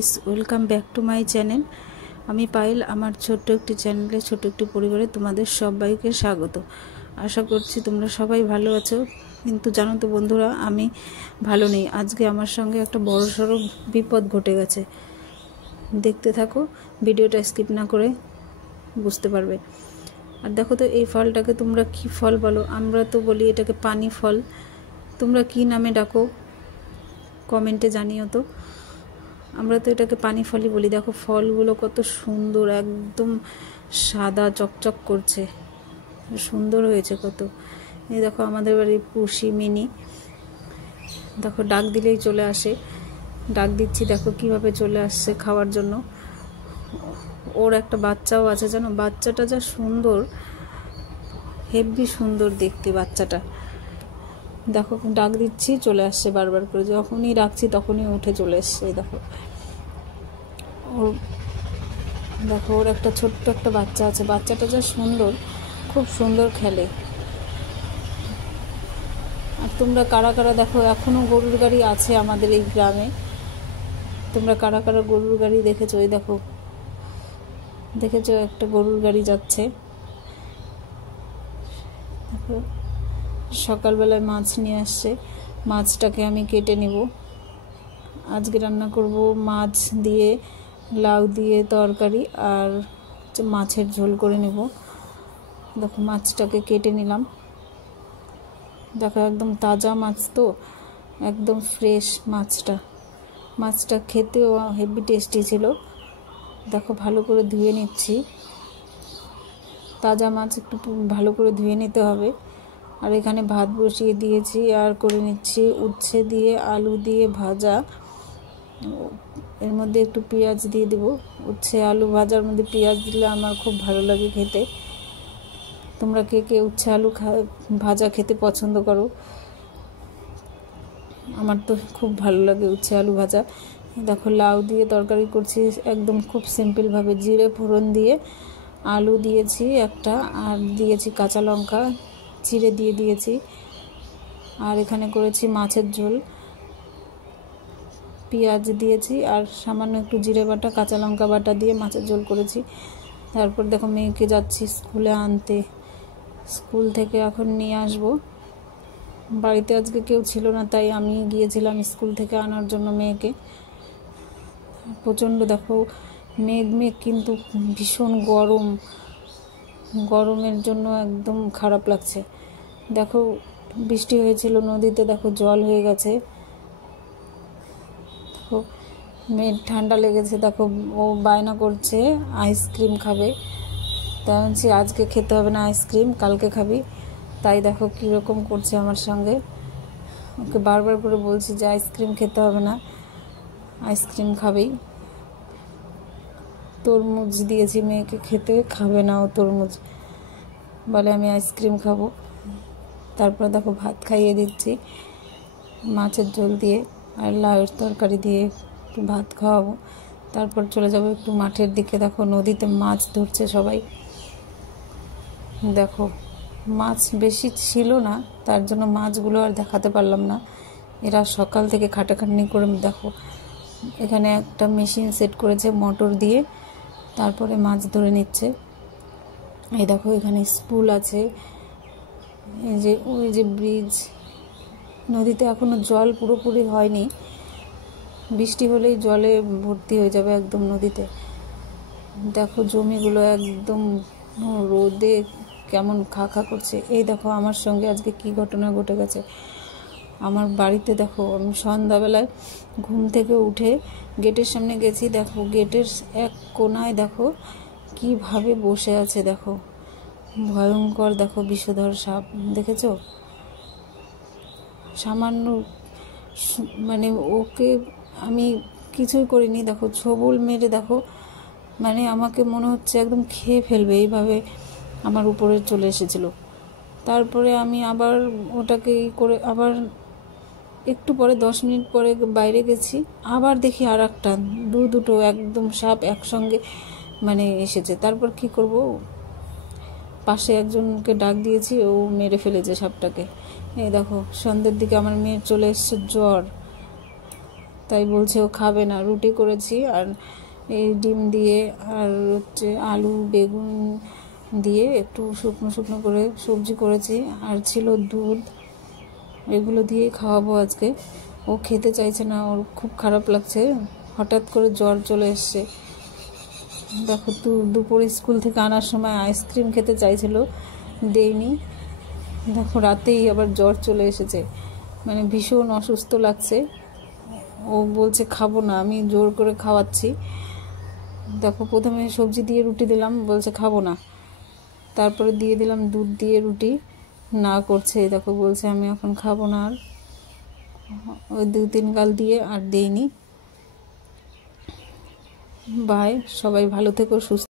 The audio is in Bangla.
Guys, welcome back to my channel. আমি পায়েল। আমার ছোট্ট একটি চ্যানেলে, ছোট্ট একটি পরিবারে তোমাদের সবাইকে স্বাগত। আশা করছি তোমরা সবাই ভালো আছো, কিন্তু জানো তো বন্ধুরা, আমি ভালো নেই। আজকে আমার সঙ্গে একটা বড়সড় বিপদ ঘটে গেছে। দেখতে থাকো, ভিডিওটা স্কিপ না করে বুঝতে পারবে। আর দেখো তো, এই ফলটাকে তোমরা কি ফল বলো? আমরা তো বলি এটাকে পানি ফল। তোমরা কি নামে ডাকো কমেন্টে জানিও তো। আমরা তো এটাকে পানি ফলই বলি। দেখো ফলগুলো কত সুন্দর, একদম সাদা চকচক করছে, সুন্দর হয়েছে কত। এই দেখো আমাদের বাড়ির পুষি মিনি, দেখো ডাক দিলেই চলে আসে। ডাক দিচ্ছি, দেখো কিভাবে চলে আসছে খাওয়ার জন্য। ওর একটা বাচ্চাও আছে, জানো? বাচ্চাটা যা সুন্দর, হেব্বি সুন্দর দেখতে বাচ্চাটা। দেখো ডাক দিচ্ছি, চলে আসছে বারবার করে। যখনই ডাকছি তখনই উঠে চলে এসছে। দেখো ওর একটা ছোট্ট একটা বাচ্চা আছে। বাচ্চাটা যা সুন্দর, খুব সুন্দর খেলে। আর তোমরা কারা কারা দেখো, এখনও গরুর গাড়ি আছে আমাদের এই গ্রামে। তোমরা কারা কারা গরুর গাড়ি দেখেছো? এই দেখো, দেখেছো একটা গরুর গাড়ি যাচ্ছে। দেখো সকালবেলায় মাছ নিয়ে আসছে। মাছটাকে আমি কেটে নেব। আজকে রান্না করব মাছ দিয়ে, লাউ দিয়ে তরকারি, আর মাছের ঝোল করে নেব। দেখো মাছটাকে কেটে নিলাম। দেখো একদম তাজা মাছ, তো একদম ফ্রেশ মাছটা খেতেও হেভি টেস্টি ছিল। দেখো ভালো করে ধুয়ে নিচ্ছি। তাজা মাছ একটু ভালো করে ধুয়ে নিতে হবে। আর এখানে ভাত বসিয়ে দিয়েছি, আর করে নিচ্ছি উচ্ছে দিয়ে আলু দিয়ে ভাজা। এর মধ্যে একটু পেঁয়াজ দিয়ে দেব। উচ্ছে আলু ভাজার মধ্যে পেঁয়াজ দিলে আমার খুব ভালো লাগে খেতে। তোমরা কে কে উচ্ছে আলু ভাজা খেতে পছন্দ করো? আমার তো খুব ভালো লাগে উচ্ছে আলু ভাজা। দেখো লাউ দিয়ে তরকারি করছি, একদম খুব সিম্পলভাবে। জিরে ফোড়ন দিয়ে আলু দিয়েছি একটা, আর দিয়েছি কাঁচা লঙ্কা চিড়ে দিয়ে দিয়েছি। আর এখানে করেছি মাছের ঝোল, পেঁয়াজ দিয়েছি আর সামান্য একটু জিরে বাটা, কাঁচা লঙ্কা বাটা দিয়ে মাছের ঝোল করেছি। তারপর দেখো মেয়েকে যাচ্ছি স্কুলে আনতে। স্কুল থেকে এখন নিয়ে আসব। বাড়িতে আজকে কেউ ছিল না, তাই আমি গিয়েছিলাম স্কুল থেকে আনার জন্য মেয়েকে। প্রচণ্ড দেখো মেঘ, কিন্তু ভীষণ গরমের জন্য একদম খারাপ লাগছে। দেখো বৃষ্টি হয়েছিল, নদীতে দেখো জল হয়ে গেছে। দেখো মেয়ের ঠান্ডা লেগেছে। দেখো ও বায়না করছে আইসক্রিম খাবে। তাই বলছি আজকে খেতে হবে না আইসক্রিম, কালকে খাবি। তাই দেখো কীরকম করছে আমার সঙ্গে। ওকে বারবার করে বলছি যে আইসক্রিম খেতে হবে না, আইসক্রিম খাবেই। তরমুজ দিয়েছি মেয়েকে খেতে, খাবে না ও তরমুজ, বলে আমি আইসক্রিম খাবো। তারপর দেখো ভাত খাইয়ে দিচ্ছি মাছের ঝোল দিয়ে, আর লাউয়ের তরকারি দিয়ে একটু ভাত খাওয়াবো। তারপর চলে যাব একটু মাঠের দিকে। দেখো নদীতে মাছ ধরছে সবাই। দেখো মাছ বেশি ছিল না, তার জন্য মাছগুলো আর দেখাতে পারলাম না। এরা সকাল থেকে খাটাখাটনি করে, দেখো এখানে একটা মেশিন সেট করেছে মোটর দিয়ে, তারপরে মাছ ধরে নিচ্ছে। এই দেখো এখানে স্কুল আছে, ওই যে ব্রিজ। নদীতে এখনো জল পুরোপুরি হয়নি, বৃষ্টি হলেই জলে ভর্তি হয়ে যাবে একদম নদীতে। দেখো জমিগুলো একদম রোদে কেমন খা করছে। এই দেখো আমার সঙ্গে আজকে কি ঘটনা ঘটে গেছে আমার বাড়িতে। দেখো আমি সন্ধ্যাবেলায় ঘুম থেকে উঠে গেটের সামনে গেছি। দেখো গেটের এক কোনায় দেখো কিভাবে বসে আছে। দেখো ভয়ঙ্কর, দেখো বিষধর সাপ, দেখেছো? সামান্য মানে ওকে আমি কিছুই করিনি। দেখো ছবল মেরে, দেখো মানে আমাকে মনে হচ্ছে একদম খেয়ে ফেলবে, এইভাবে আমার উপরে চলে এসেছিল। তারপরে আমি আবার ওটাকে করে, আবার একটু পরে 10 মিনিট পরে বাইরে গেছি, আবার দেখি আর একটা দুটো একদম সাপ একসঙ্গে মানে এসেছে। তারপর কি করব, পাশে একজনকে ডাক দিয়েছি, ও মেরে ফেলেছে সাপটাকে। এই দেখো সন্ধ্যের দিকে আমার মেয়ের চলে এসছে জ্বর। তাই বলছে ও খাবে না। রুটি করেছি আর এই ডিম দিয়ে আর হচ্ছে আলু বেগুন দিয়ে একটু শুকনো শুকনো করে সবজি করেছি, আর ছিল দুধ। এগুলো দিয়ে খাওয়াবো আজকে। ও খেতে চাইছে না, ওর খুব খারাপ লাগছে, হঠাৎ করে জ্বর চলে এসছে। দেখো দুপুরে স্কুল থেকে আনার সময় আইসক্রিম খেতে চাইছিল, দেইনি। দেখো রাতেই আবার জ্বর চলে এসেছে, মানে ভীষণ অসুস্থ লাগছে। ও বলছে খাবো না, আমি জোর করে খাওয়াচ্ছি। দেখো প্রথমে সবজি দিয়ে রুটি দিলাম, বলছে খাবো না। তারপরে দিয়ে দিলাম দুধ দিয়ে রুটি, না করছে। দেখো বলছে আমি এখন খাবো না। আর ওই 2-3 গাল দিয়ে আর দেইনি। বাই, সবাই ভালো থেকো, সুস্থ।